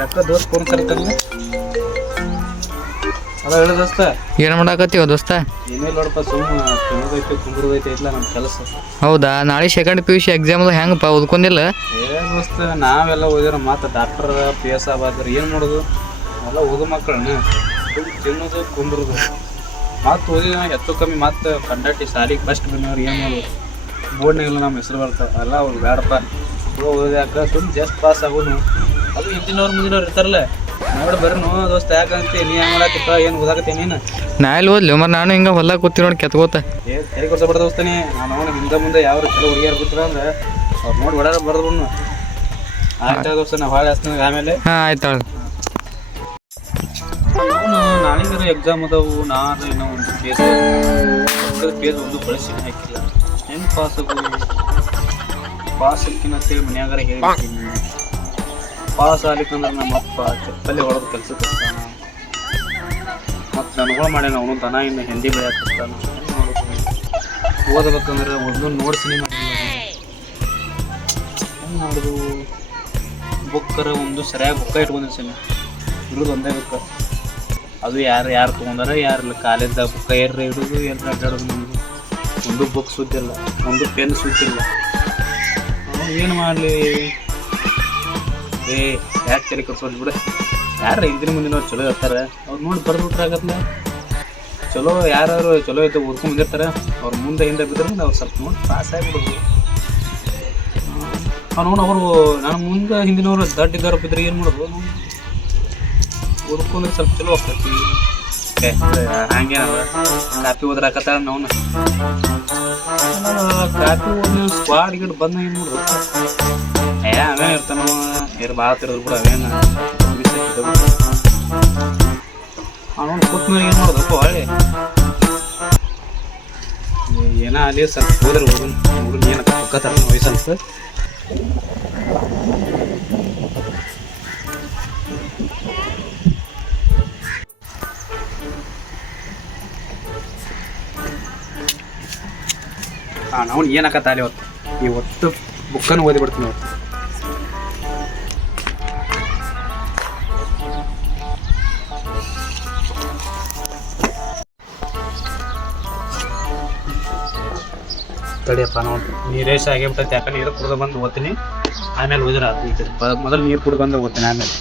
ಯಾಕ ದೋಸ್ತ್ ಫೋನ್ ಕರಿತಾರಲ್ಲ ಅದ ಹೇಳ ದೋಸ್ತ. ಏನು ಮಾಡಾಕತ್ತೀವ ದೋಸ್ತ? ಏನೇ ನೋಡಪ್ಪ ಸುಮ್ಮನೆ ತಿನ್ನೋದೈತಿ ಕುಂದ್ರದೈತಿ ಇಲ್ಲ ನಮ್ಮ ಕೆಲಸ. ಹೌದಾ? ನಾಳೆ second P U C exam ಹೆಂಗಪ್ಪ ಓದ್ಕೊಂಡಿಲ್ಲ? ಏ ದೋಸ್ತ ನಾವೆಲ್ಲ ಓದಿರ ಮಾತು ಡಾಕ್ಟರ್ ಪಿ ಎಸ್ ಆದ್ರೆ ಏನು ಮಾಡೋದು? ಎಲ್ಲ ಓದು ಮಕ್ಕಳನ್ನ. ತಿನ್ನೋದು ಕುಂದ್ರದು. ಮಾತು ಓದಿದ ಎತ್ತು ಕಮ್ಮಿ ಮಾತು ಕಂಡಾಟಿ ಸಾರಿಗೆ ಫಸ್ಟ್ ಬಂದವ್ರು ಏನು ಮಾಡೋದು? ಬೋರ್ಡ್ನಾಗೆಲ್ಲ ನಮ್ಮ ಹೆಸರು ಬರ್ತಾವೆ. ಅಲ್ಲ ಅವ್ರು ಬೇಡಪ್ಪ ಓದ್ಯಾಕ ಸುಮ್ ಜಸ್ಟ್ ಪಾಸ್ ಆಗೋನು. ಅದು ಹಿಂದಿನವ್ರು ಮುಂದಿನವ್ರು ಇರ್ತಾರಲ್ಲ. ನೋಡಿ ಬರ್ರಿ ನೋ ದೋಸ್ತ ಯಾಕಂತ? ನೀ ಏನು ಮಾಡಾಕತ್ತ? ಏನು ಓದಾಕತ್ತೀನಿ ನೀನು? ನಾ ಎಲ್ಲಿ ಓದ್ಲಿ? ಮರ ನಾನು ಹಿಂಗೆ ಹೊಲ ಕೂತಿ ನೋಡಿ ಕೆತ್ಕೋತ. ಏ ತೆರಿಗೆ ಕೊಡ್ಸಬೇಡ ದೋಸ್ತನಿ ನಾನು ಅವನ ಹಿಂದೆ ಮುಂದೆ ಯಾವ ಚಲೋ ಹುಡುಗಿಯರು ಬಿಟ್ರ ಅಂದ್ರೆ ಅವ್ರು ನೋಡಿ ಹೊಡ್ಯಾರ ಬರ್ದು ಬಣ್ಣ ಆಯ್ತಾ ದೋಸ್ತ ನಾ ಭಾಳ ಹಚ್ತೀನಿ ಆಮೇಲೆ. ಹಾಂ ಆಯ್ತಾಳ ನಾಳೆಗಾರ ಎಕ್ಸಾಮ್ ಅದಾವು ನಾನು ಇನ್ನೂ ಒಂದು ಪೇಜ್ ಕೇಸ್ ಒಂದು ಬಳಸಿ ಹಾಕಿಲ್ಲ. ಹೆಂಗೆ ಪಾಸ್ ಆಗೋದು ಪಾಸ್ ಆಗ್ತೀನಿ ಅಂತೇಳಿ ಮನ್ಯಾಗಾರ ಹೇಳ್ತೀನಿ ಪಾಸ್ ಆಗ್ಲಿಕ್ಕಂದ್ರೆ ನಮ್ಮ ಅಪ್ಪ ಚಪ್ಪಲಿ ಹೊಡೆದು ಕೆಲ್ಸಕ್ಕೆ ಹಚ್ತಾನ ಮತ್ತು ನನಗಳು ಮಾಡ್ಯಾನ ಅವನು ದನ ಇನ್ನು ಹಿಂದಿ ಮಾಡೋದು ಓದಬೇಕಂದ್ರೆ ಒಂದು ನೋಡ್ಸಿನಿ ಸಿನಿಮಾ ಹೆಂಗೆ ಮಾಡೋದು? ಬುಕ್ಕರ ಒಂದು ಸರಿಯಾಗಿ ಬುಕ್ಕ ಇಟ್ಕೊಂಡಿರ್ತೀನಿ ಇರೋದು ಒಂದೇ ಬುಕ್ಕ. ಅದು ಯಾರು ಯಾರು ತೊಗೊಂಡಾರ ಯಾರಿಲ್ಲ ಕಾಲೇಜ್ದಾಗ ಬುಕ್ಕ ಏರ್ರ ಇಡೋದು ಏರ್ರ ಅಡ್ಡಾಡೋದು ಒಂದು ಬುಕ್ ಸುದ್ದಿಲ್ಲ ಒಂದು ಪೆನ್ ಸುದ್ದಿಲ್ಲ ಏನು ಮಾಡಲಿ? ಏ ಯಾಕೆ ತಲೆ ಕಟ್ಸೋದು ಬಿಡು. ಯಾರು ಹಿಂದಿನ ಮುಂದಿನ ಚಲೋ ಇರ್ತಾರೆ? ಅವ್ರು ನೋಡಿ ಬರ್ಬಿಟ್ರೆ ಆಗತ್ತಲ್ಲ ಚಲೋ ಯಾರು ಚಲೋ ಇದ್ದು ಓದ್ಕೊಂಡು ಬಂದಿರ್ತಾರೆ. ಅವ್ರ ಮುಂದೆ ಹಿಂದೆ ಬಿದ್ದರೆ ಅವ್ರು ಸ್ವಲ್ಪ ನೋಡಿ ಪಾಸ್ ಆಗಿಬಿಡೋದು ಅವ್ರು ನೋಡಿ ಅವರು, ನಾನು ಮುಂದೆ ಹಿಂದಿನವರು ದಡ್ಡ ಇದ್ದವ್ರು ಬಿದ್ದರೆ ಏನು ಮಾಡೋದು ಓದ್ಕೊಂಡ್ರೆ ಸ್ವಲ್ಪ ಚಲೋ ಆಗ್ತೈತಿ. ಹಂಗೆ ಕಾಪಿ ಓದ್ರಾಕತ್ತಾರ ನಾವು ಕಾಪಿ ಓದಿ ಸ್ಕ್ವಾಡ್ ಗಿಡ್ ಬಂದ ಏನು ಏ ಅವೇ ಇರ್ತಾನ ಇರ್ ಭಾಳ ತಿರೋದು ಕೂಡ ಅವೇನ. ಅವನು ಕೂತ್ ಮೇಲೆ ಹೊಳ್ಳಿ ಏನ ಅಲ್ಲಿ ಸ್ವಲ್ಪ ಹೋದ್ರೆ ಹುಡುಗನ್ ಹುಡುಗನ್ ಏನು ಸ್ವಲ್ಪ ಹಾಂ ನಾವು ಏನಕ್ಕತ್ತಾಲಿ ಇವತ್ತು? ಇವತ್ತು ಬುಕ್ಕನ್ನು ಓದಿ ಬಿಡ್ತೀನಿ ಇವತ್ತು ತಡಿಯಪ್ಪ ನೋಡ್ರಿ. ನೀರೇಶ ಆಗಿಬಿಟ್ಟೈತೆ, ಯಾಕಂದ್ರೆ ನೀರು ಕುಡ್ದು ಬಂದು ಓದ್ತೀನಿ ಆಮೇಲೆ ಉದ್ರ ಮೊದಲು ನೀರು ಕುಡ್ದು ಬಂದು ಓದ್ತೀನಿ ಆಮೇಲೆ.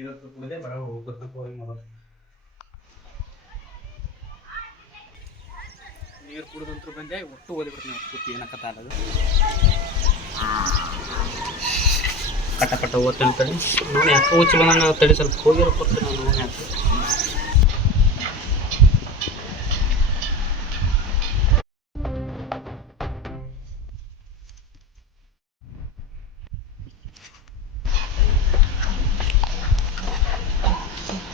ಇವತ್ತು ಕುಡಿದೆ ಬರ ಹೋಗುತ್ತೆ ಹೋಗಿ ಮೊದಲು. ನೀರು ಕುಡಿದಂತ್ರ ಬಂದೆ, ಒಟ್ಟು ಓದಿಬಿಡ್ತೀನಿ ಕೂತಿ ಏನಕ್ಕತ್ತ ಅದು ಕಟ್ಟ ಕಟ್ಟ ಓದ್ತೀನಿ ತಡಿ ನೋಡಿ ಯಾಕೆ ಹುಚ್ಚಿ ಬಂದಂಗೆ ತಡಿ ಸ್ವಲ್ಪ ಹೋಗಿರೋ ಕೊಡ್ತೀನಿ ನಾನು ನೋಡಿ ಯಾಕೆ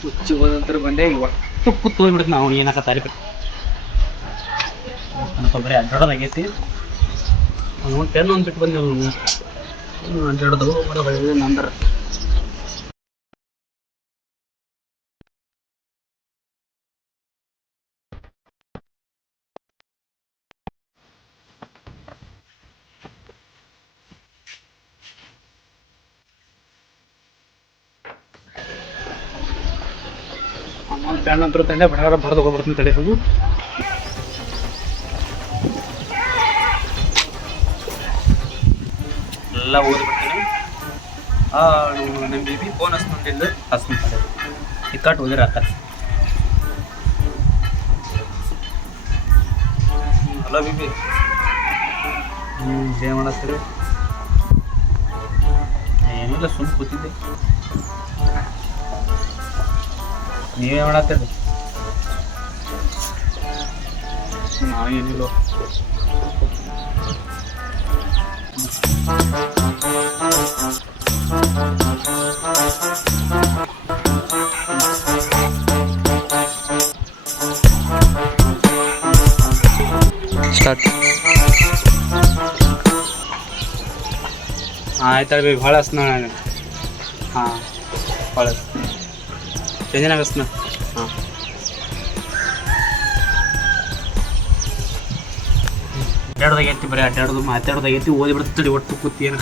ಹುಚ್ಚಿ ಹೋದಂತರ ಬಂದೆ ಒಟ್ಟು ಕೂತ್ ಹೋಗ್ಬಿಡ್ತೀನಿ ನಾವು ಏನಕ್ಕ ಸ್ವಲ್ಪ ಬರೀ ಅಡ್ಡಾಡೋದಾಗೈತಿ ಒಂದು ಪೆನ್ ಒಂದು ಬಿಟ್ಟು ಬಂದೆ ಅವನು ಅಡ್ಡಾಡೋದು ಬರೋದು ನಂದ್ರ ಅಂತ ತಂದೆ ಬಡ ಬಡ್ದು ಹೋಗ್ಬಿಡ್ತೀನಿ ತಡಿ. ಎಲ್ಲ ಓದ್ಬಿಡ್ತೀನಿ. ನಮ್ಮ ಬೇಬಿ ಫೋನ್ ಹಸ್ಕೊಂಡಿದ್ದು ಹಸ್ಕೊಂತಾರೆ ಇಕ್ಕಟ್ಟು ಓದಿರ ಅಕ್ಕ ಹಲೋ ಬೇಬಿ ಹ್ಞೂ ಏನು ಮಾಡತ್ತೀರಿ? ಏನಿಲ್ಲ ಸುಮ್ಮನೆ ಕೂತಿದ್ದೆ. ನೀವೇ ಮಾಡತ್ತೀರಿ? ನಾವು ಏನಿಲ್ಲ ಸ್ಟಾರ್ಟ್ ಹಾಂ ಆಯ್ತು ಬಿ ಭಾಳ ಹಸ್ನ ಹಾಂ ಭಾಳ ಸಂಜೆನಾಗ ಹಸ್ನ ಹಾಂ ಅಡ್ಡಾಡೋದಾಗೈತಿ ಬರೀ ಅಡ್ಡಾಡೋದು ಮಾತಾಡೋದಾಗೈತಿ ಓದಿ ಬಿಡ್ತಡಿ ಒಟ್ಟು ಕೂತಿ ಏನು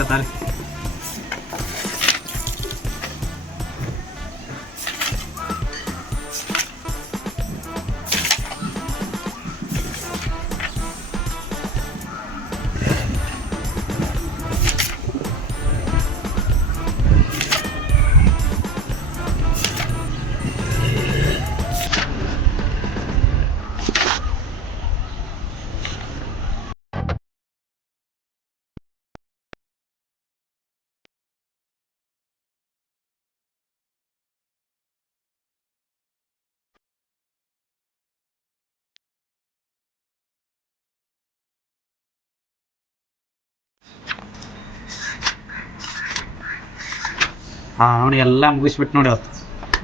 ಹಾಂ ಅವನು ಎಲ್ಲ ಮುಗಿಸ್ಬಿಟ್ಟು ನೋಡಿ ಅವತ್ತು.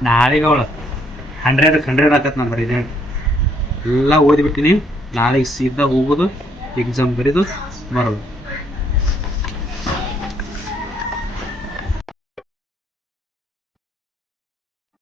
ನಾಳೆಗೆ ಅವಳು. ಹಂಡ್ರೆಡ್ ಹಂಡ್ರೆಡ್ ಆಗತ್ತೆ ನಾನು ಬರೀ ಎಲ್ಲ ಓದಿಬಿಟ್ಟಿನಿ ನಾಳೆಗೆ ಸೀದಾ ಹೋಗೋದು ಎಕ್ಸಾಮ್ ಬರೀದು ಬರೋದು